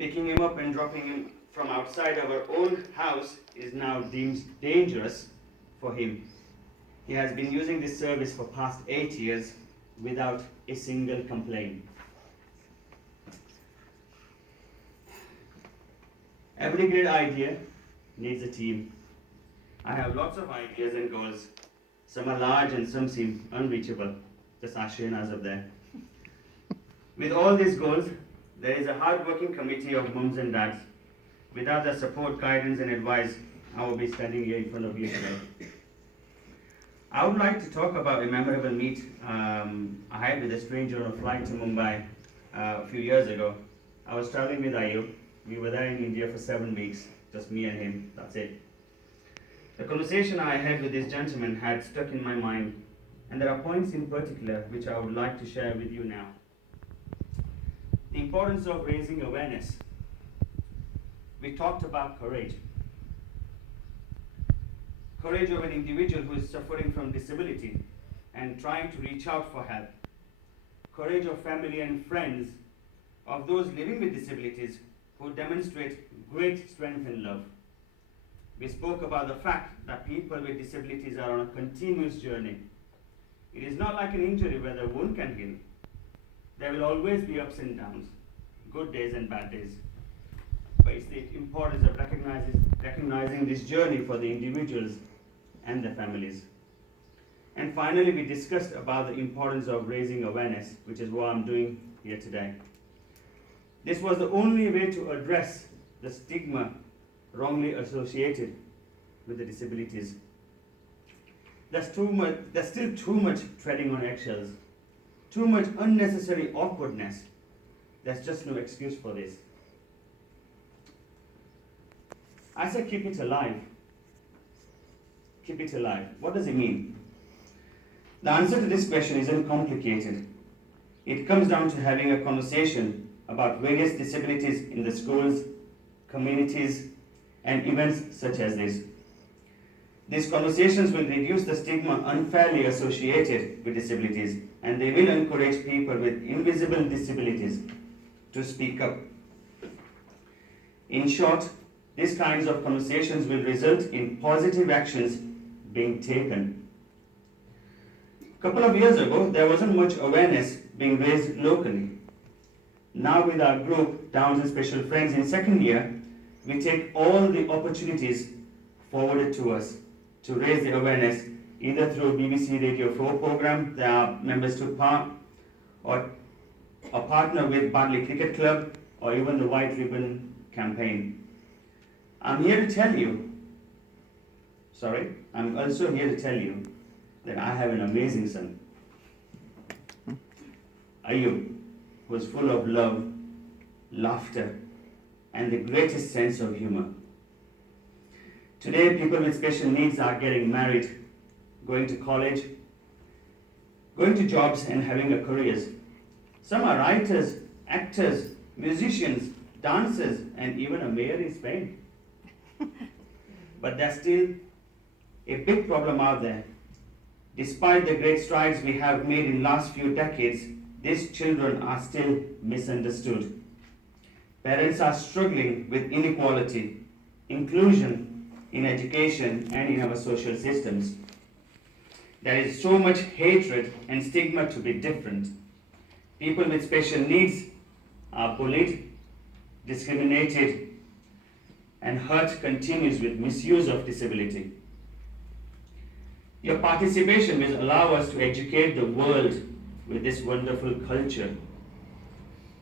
Picking him up and dropping him from outside our own house is now deemed dangerous for him. He has been using this service for past 8 years without a single complaint. Every great idea needs a team. I have lots of ideas and goals. Some are large and some seem unreachable. Just ask Shahnaz up there. With all these goals, there is a hard-working committee of mums and dads. Without their support, guidance and advice, I will be standing here in front of you today. I would like to talk about a memorable meet I had with a stranger on a flight to Mumbai a few years ago. I was traveling with Ayub. We were there in India for 7 weeks, just me and him, that's it. The conversation I had with this gentleman had stuck in my mind, and there are points in particular which I would like to share with you now. The importance of raising awareness. We talked about courage. Courage of an individual who is suffering from disability and trying to reach out for help. Courage of family and friends of those living with disabilities who demonstrate great strength and love. We spoke about the fact that people with disabilities are on a continuous journey. It is not like an injury where the wound can heal. There will always be ups and downs, good days and bad days. But it's the importance of recognizing this journey for the individuals and the families. And finally, we discussed about the importance of raising awareness, which is what I'm doing here today. This was the only way to address the stigma wrongly associated with the disabilities. There's still too much treading on eggshells, too much unnecessary awkwardness. There's just no excuse for this. I say keep it alive. Keep it alive. What does it mean? The answer to this question isn't complicated. It comes down to having a conversation about various disabilities in the schools, communities, and events such as this. These conversations will reduce the stigma unfairly associated with disabilities, and they will encourage people with invisible disabilities to speak up. In short, these kinds of conversations will result in positive actions being taken. A couple of years ago, there wasn't much awareness being raised locally. Now with our group, Downs and Special Friends in second year, we take all the opportunities forwarded to us to raise the awareness, either through BBC Radio 4 program that our members took part, or a partner with Bartley Cricket Club, or even the White Ribbon campaign. I'm also here to tell you that I have an amazing son, Ayub, who is full of love, laughter, and the greatest sense of humor. Today, people with special needs are getting married, going to college, going to jobs and having a careers. Some are writers, actors, musicians, dancers, and even a mayor in Spain. But there's still a big problem out there. Despite the great strides we have made in the last few decades, these children are still misunderstood. Parents are struggling with inequality, inclusion in education and in our social systems. There is so much hatred and stigma to be different. People with special needs are bullied, discriminated, and hurt continues with misuse of disability. Your participation will allow us to educate the world with this wonderful culture,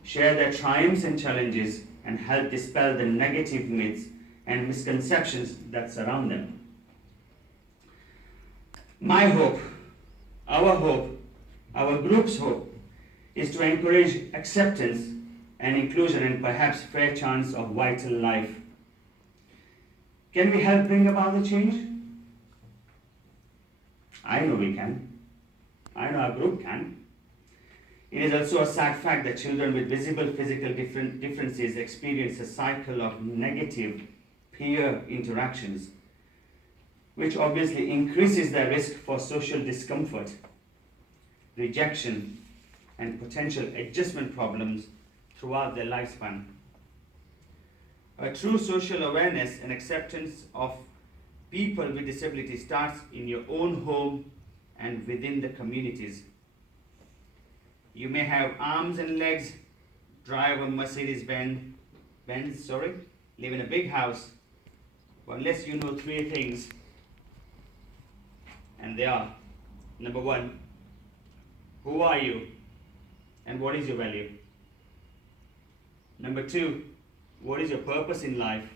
share their triumphs and challenges, and help dispel the negative myths and misconceptions that surround them. My hope, our group's hope, is to encourage acceptance and inclusion and perhaps fair chance of vital life. Can we help bring about the change? I know we can. I know our group can. It is also a sad fact that children with visible physical differences experience a cycle of negative peer interactions, which obviously increases their risk for social discomfort, rejection, and potential adjustment problems throughout their lifespan. A true social awareness and acceptance of people with disabilities starts in your own home and within the communities. You may have arms and legs, drive a Mercedes Benz, live in a big house, but unless you know three things, and they are: number one, who are you and what is your value? Number two, what is your purpose in life?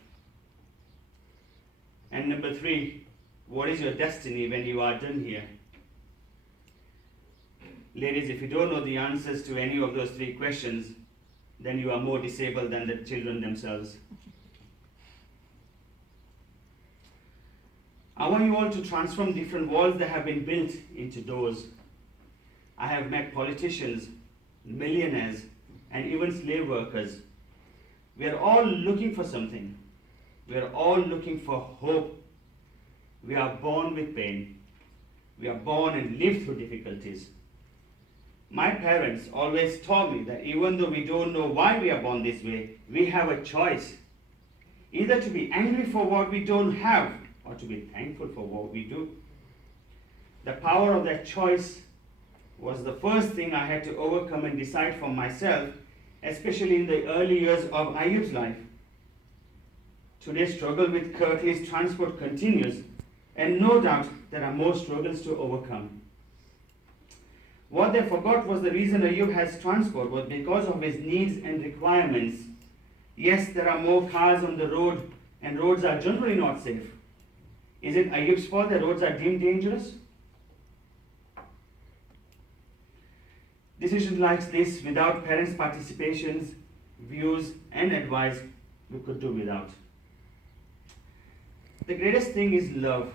And number three, what is your destiny when you are done here? Ladies, if you don't know the answers to any of those three questions, then you are more disabled than the children themselves. I want you all to transform different walls that have been built into doors. I have met politicians, millionaires, and even slave workers. We are all looking for something. We are all looking for hope. We are born with pain. We are born and live through difficulties. My parents always taught me that even though we don't know why we are born this way, we have a choice. Either to be angry for what we don't have, or to be thankful for what we do. The power of that choice was the first thing I had to overcome and decide for myself, especially in the early years of Ayub's life. Today's struggle with Kirklees transport continues, and no doubt there are more struggles to overcome. What they forgot was the reason Ayub has transport was because of his needs and requirements. Yes, there are more cars on the road, and roads are generally not safe. Is it Ayub's fault that roads are deemed dangerous? Decisions like this, without parents' participations, views, and advice, we could do without. The greatest thing is love.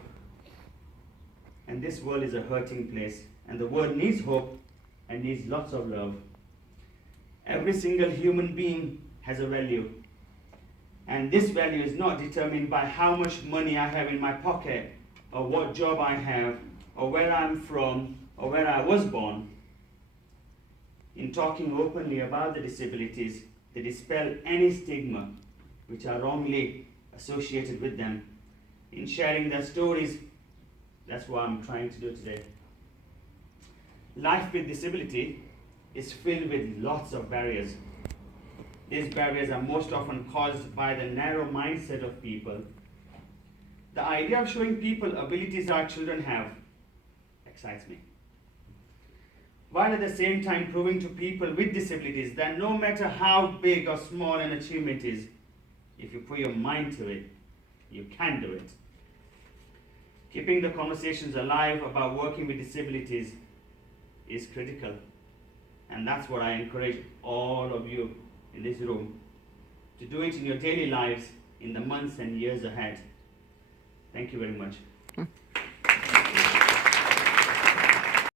And this world is a hurting place, and the world needs hope and needs lots of love. Every single human being has a value. And this value is not determined by how much money I have in my pocket, or what job I have, or where I'm from, or where I was born. In talking openly about the disabilities, they dispel any stigma which are wrongly associated with them. In sharing their stories, that's what I'm trying to do today. Life with disability is filled with lots of barriers. These barriers are most often caused by the narrow mindset of people. The idea of showing people abilities our children have excites me, while at the same time proving to people with disabilities that no matter how big or small an achievement is, if you put your mind to it, you can do it. Keeping the conversations alive about working with disabilities is critical, and that's what I encourage all of you in this room to do it in your daily lives in the months and years ahead. Thank you very much.